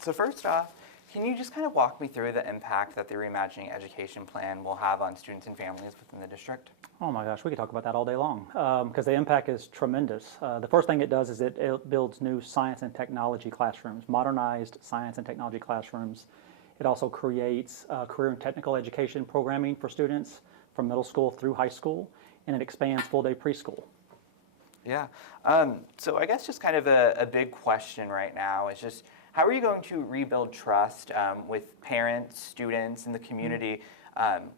So first off, can you just kind of walk me through the impact that the Reimagining Education Plan will have on students and families within the district? Oh my gosh, we could talk about that all day long because the impact is tremendous. The first thing it does is it builds new science and technology classrooms, modernized science and technology classrooms. It also creates career and technical education programming for students from middle school through high school, and it expands full-day preschool. Yeah. So I guess just kind of a big question right now is just how are you going to rebuild trust with parents, students, and the community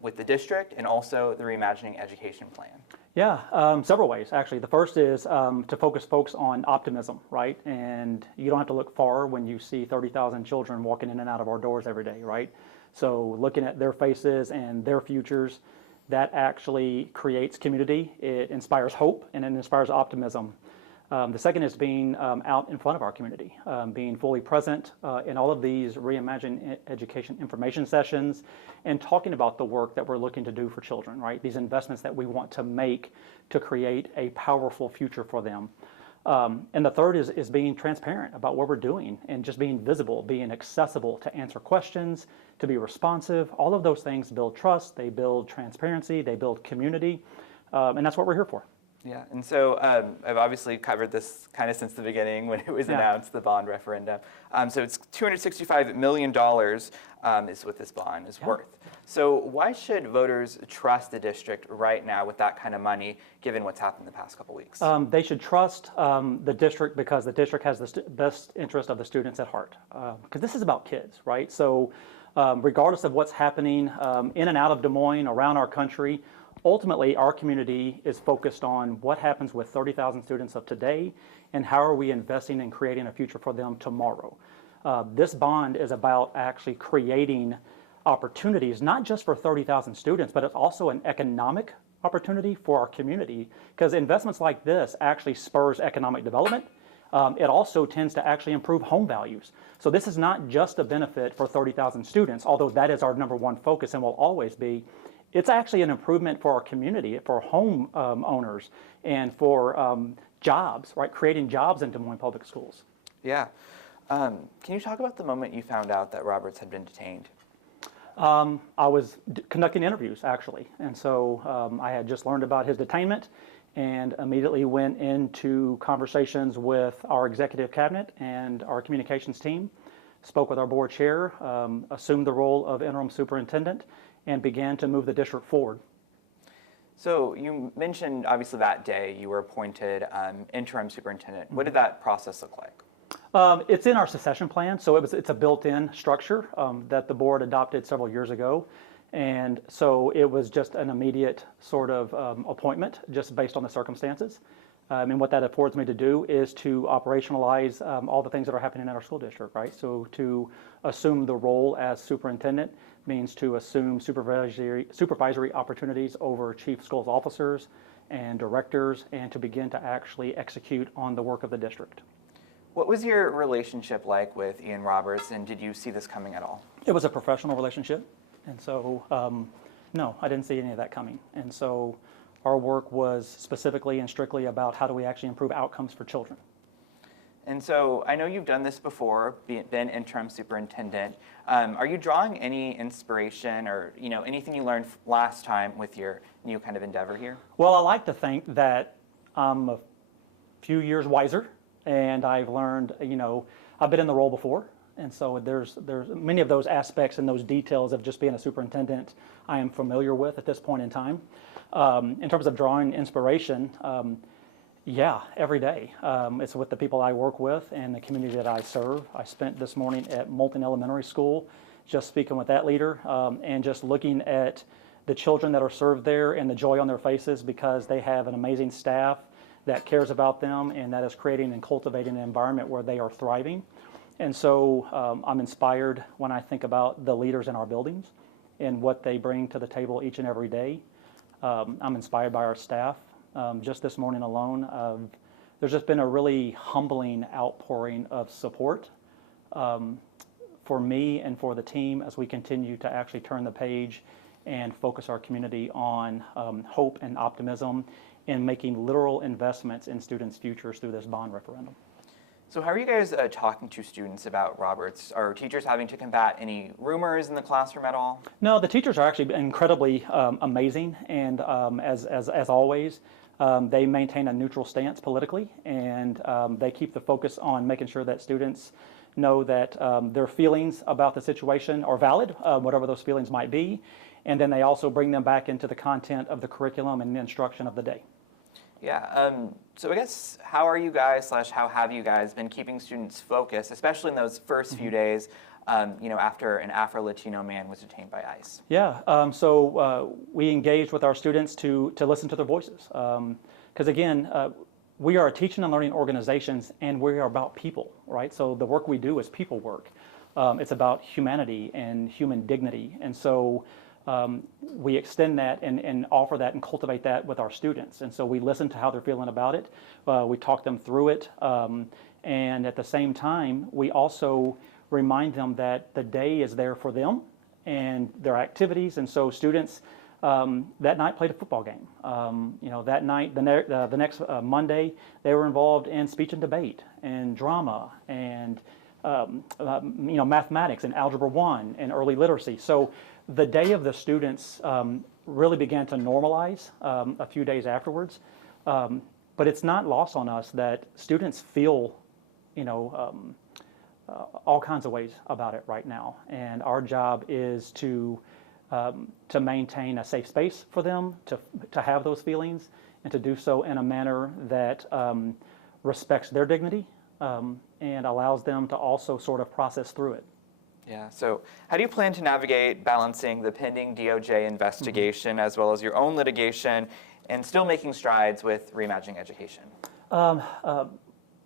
with the district and also the Reimagining Education Plan? Yeah, several ways, actually. The first is to focus folks on optimism, right? And you don't have to look far when you see 30,000 children walking in and out of our doors every day, right? So looking at their faces and their futures, that actually creates community. It inspires hope and it inspires optimism. The second is being out in front of our community, being fully present in all of these Reimagine Education information sessions and talking about the work that we're looking to do for children, right? These investments that we want to make to create a powerful future for them. And the third is being transparent about what we're doing and just being visible, being accessible to answer questions, to be responsive. All of those things build trust, they build transparency, they build community, and that's what we're here for. Yeah, and so I've obviously covered this kind of since the beginning when it was announced, the bond referendum. So it's $265 million is what this bond is worth. So why should voters trust the district right now with that kind of money, given what's happened the past couple weeks? They should trust the district because the district has the best interest of the students at heart. Because this is about kids, right? So regardless of what's happening in and out of Des Moines, around our country, ultimately, our community is focused on what happens with 30,000 students of today and how are we investing in creating a future for them tomorrow. This bond is about actually creating opportunities, not just for 30,000 students, but it's also an economic opportunity for our community because investments like this actually spurs economic development. It also tends to actually improve home values. So this is not just a benefit for 30,000 students, although that is our number one focus and will always be. It's actually an improvement for our community, for home owners, and for jobs, right? Creating jobs in Des Moines Public Schools. Yeah. Can you talk about the moment you found out that Roberts had been detained? I was conducting interviews, actually. And so I had just learned about his detainment and immediately went into conversations with our executive cabinet and our communications team, spoke with our board chair, assumed the role of interim superintendent, and began to move the district forward. So you mentioned, obviously, that day you were appointed interim superintendent. What did that process look like? It's in our succession plan, so it's a built-in structure that the board adopted several years ago. And so it was just an immediate sort of appointment just based on the circumstances. And what that affords me to do is to operationalize all the things that are happening in our school district, right? So to assume the role as superintendent means to assume supervisory opportunities over chief schools officers and directors and to begin to actually execute on the work of the district. What was your relationship like with Ian Roberts, and did you see this coming at all? It was a professional relationship, and so no, I didn't see any of that coming. And so our work was specifically and strictly about how do we actually improve outcomes for children. And so I know you've done this before, been interim superintendent. Are you drawing any inspiration or anything you learned last time with your new kind of endeavor here? Well, I like to think that I'm a few years wiser, and I've learned, I've been in the role before, and so there's many of those aspects and those details of just being a superintendent I am familiar with at this point in time. In terms of drawing inspiration, yeah, every day. It's with the people I work with and the community that I serve. I spent this morning at Moulton Elementary School just speaking with that leader and just looking at the children that are served there and the joy on their faces because they have an amazing staff that cares about them and that is creating and cultivating an environment where they are thriving. And so I'm inspired when I think about the leaders in our buildings and what they bring to the table each and every day. I'm inspired by our staff. Just this morning alone, there's just been a really humbling outpouring of support for me and for the team as we continue to actually turn the page and focus our community on hope and optimism and making literal investments in students' futures through this bond referendum. So how are you guys talking to students about Roberts? Are teachers having to combat any rumors in the classroom at all? No, the teachers are actually incredibly amazing, and as always, they maintain a neutral stance politically, and they keep the focus on making sure that students know that their feelings about the situation are valid, whatever those feelings might be, and then they also bring them back into the content of the curriculum and the instruction of the day. Yeah, so I guess how are you guys / how have you guys been keeping students focused, especially in those first few days, after an Afro-Latino man was detained by ICE? Yeah, so we engaged with our students to listen to their voices. Because again, we are a teaching and learning organizations, and we are about people, right? So the work we do is people work. It's about humanity and human dignity. And so we extend that and offer that and cultivate that with our students. And so we listen to how they're feeling about it. We talk them through it. And at the same time, we also remind them that the day is there for them and their activities. And so students that night played a football game. That night, the next Monday, they were involved in speech and debate and drama and mathematics and Algebra 1 and early literacy. So the day of the students really began to normalize a few days afterwards. But it's not lost on us that students feel, all kinds of ways about it right now. And our job is to maintain a safe space for them to have those feelings and to do so in a manner that respects their dignity and allows them to also sort of process through it. Yeah, so how do you plan to navigate balancing the pending DOJ investigation as well as your own litigation and still making strides with reimagining education?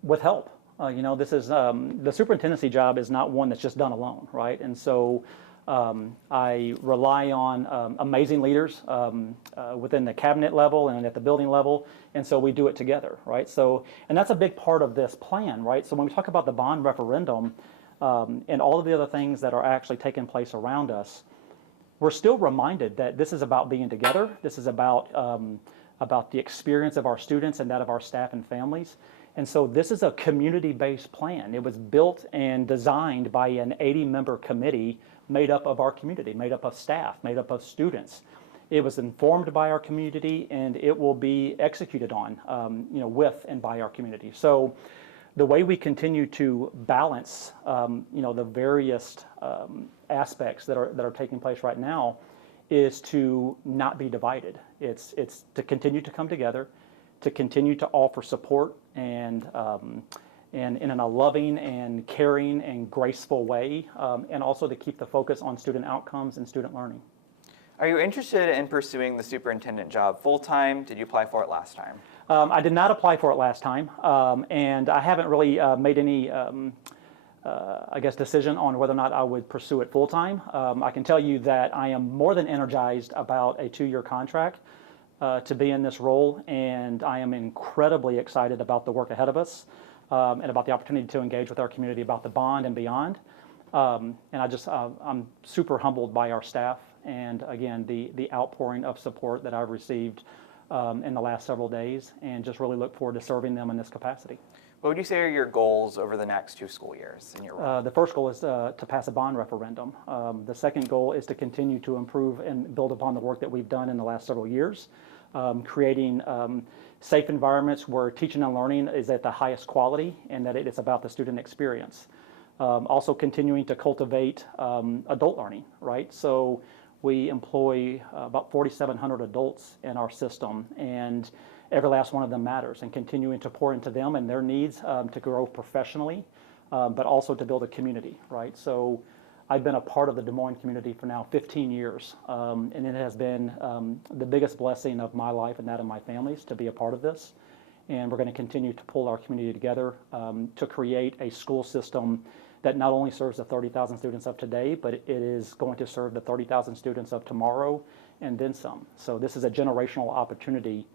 With help. This is the superintendency job is not one that's just done alone, right? And so I rely on amazing leaders within the cabinet level and at the building level, and so we do it together, right? So, and that's a big part of this plan, right? So when we talk about the bond referendum and all of the other things that are actually taking place around us, we're still reminded that this is about being together. This is about the experience of our students and that of our staff and families. And so this is a community-based plan. It was built and designed by an 80-member committee made up of our community, made up of staff, made up of students. It was informed by our community, and it will be executed on, with and by our community. So the way we continue to balance, the various aspects that are taking place right now is to not be divided. It's to continue to come together, to continue to offer support and in a loving and caring and graceful way, and also to keep the focus on student outcomes and student learning. Are you interested in pursuing the superintendent job full-time? Did you apply for it last time? I did not apply for it last time, and I haven't really made any, decision on whether or not I would pursue it full-time. I can tell you that I am more than energized about a 2-year contract to be in this role, and I am incredibly excited about the work ahead of us and about the opportunity to engage with our community about the bond and beyond. And I'm super humbled by our staff and, again, the outpouring of support that I've received in the last several days, and just really look forward to serving them in this capacity. What would you say are your goals over the next 2 school years in your role? The first goal is to pass a bond referendum. The second goal is to continue to improve and build upon the work that we've done in the last several years, creating safe environments where teaching and learning is at the highest quality and that it is about the student experience. Also continuing to cultivate adult learning, right? So we employ about 4,700 adults in our system, and every last one of them matters, and continuing to pour into them and their needs to grow professionally, but also to build a community, right? So I've been a part of the Des Moines community for now 15 years, and it has been the biggest blessing of my life and that of my family's to be a part of this. And we're going to continue to pull our community together to create a school system that not only serves the 30,000 students of today, but it is going to serve the 30,000 students of tomorrow and then some. So this is a generational opportunity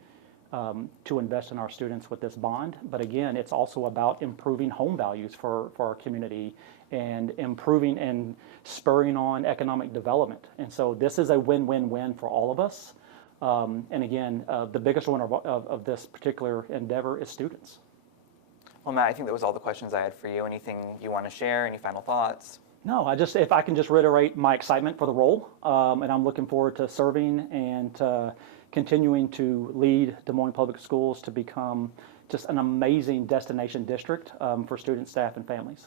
to invest in our students with this bond. But again, it's also about improving home values for our community and improving and spurring on economic development. And so this is a win-win-win for all of us. And again, the biggest winner of this particular endeavor is students. Well, Matt, I think that was all the questions I had for you. Anything you want to share? Any final thoughts? No, if I can just reiterate my excitement for the role, and I'm looking forward to serving and continuing to lead Des Moines Public Schools to become just an amazing destination district for students, staff, and families.